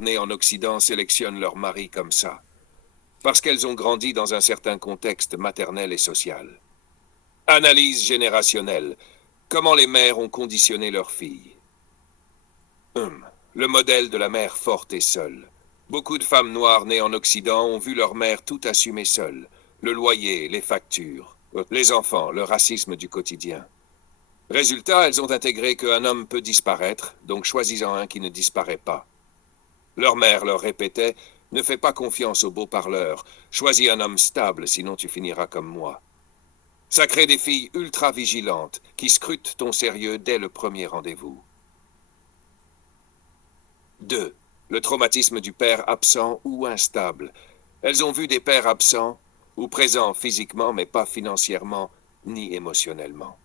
noires nées en Occident sélectionnent leur mari comme ça, parce qu'elles ont grandi dans un certain contexte maternel et social. Analyse générationnelle. Comment les mères ont conditionné leurs filles. Le modèle de la mère forte et seule. Beaucoup de femmes noires nées en Occident ont vu leur mère tout assumer seule. Le loyer, les factures, les enfants, le racisme du quotidien. Résultat, elles ont intégré qu'un homme peut disparaître, donc choisissant un qui ne disparaît pas. Leur mère leur répétait « Ne fais pas confiance aux beaux parleurs, choisis un homme stable, sinon tu finiras comme moi ». Ça crée des filles ultra vigilantes qui scrutent ton sérieux dès le premier rendez-vous. 2. Le traumatisme du père absent ou instable. Elles ont vu des pères absents ou présents physiquement mais pas financièrement ni émotionnellement.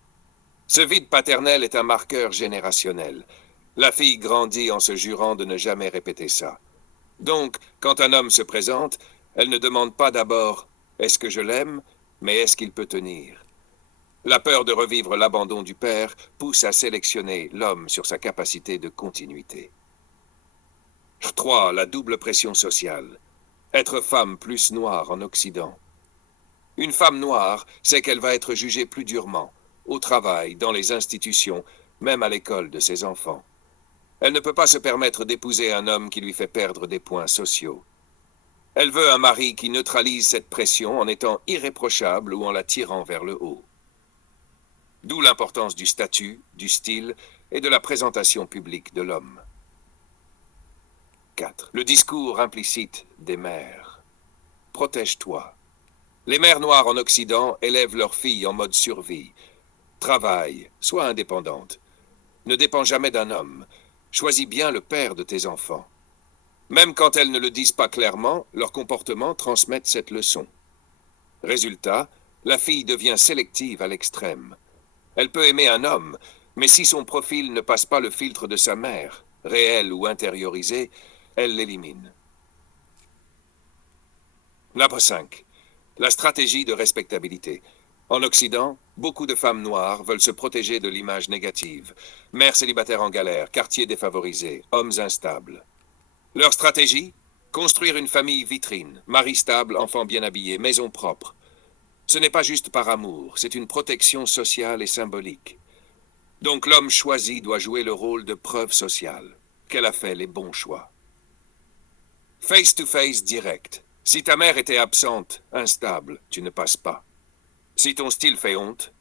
Ce vide paternel est un marqueur générationnel. La fille grandit en se jurant de ne jamais répéter ça. Donc, quand un homme se présente, elle ne demande pas d'abord « Est-ce que je l'aime ?» mais « Est-ce qu'il peut tenir ?» La peur de revivre l'abandon du père pousse à sélectionner l'homme sur sa capacité de continuité. 3. La double pression sociale. Être femme plus noire en Occident. Une femme noire sait qu'elle va être jugée plus durement, au travail, dans les institutions, même à l'école de ses enfants. Elle ne peut pas se permettre d'épouser un homme qui lui fait perdre des points sociaux. Elle veut un mari qui neutralise cette pression en étant irréprochable ou en la tirant vers le haut. D'où l'importance du statut, du style et de la présentation publique de l'homme. 4. Le discours implicite des mères. Protège-toi. Les mères noires en Occident élèvent leurs filles en mode survie. Travaille, sois indépendante. Ne dépends jamais d'un homme. Choisis bien le père de tes enfants. Même quand elles ne le disent pas clairement, leur comportement transmet cette leçon. Résultat, la fille devient sélective à l'extrême. Elle peut aimer un homme, mais si son profil ne passe pas le filtre de sa mère, réel ou intériorisé, elle l'élimine. Number 5. La stratégie de respectabilité. En Occident, beaucoup de femmes noires veulent se protéger de l'image négative. Mères célibataires en galère, quartiers défavorisés, hommes instables. Leur stratégie? Construire une famille vitrine, mari stable, enfants bien habillés, maison propre. Ce n'est pas juste par amour, c'est une protection sociale et symbolique. Donc l'homme choisi doit jouer le rôle de preuve sociale, qu'elle a fait les bons choix. Face-to-face direct. Si ta mère était absente, instable, tu ne passes pas. Si ton style fait honte,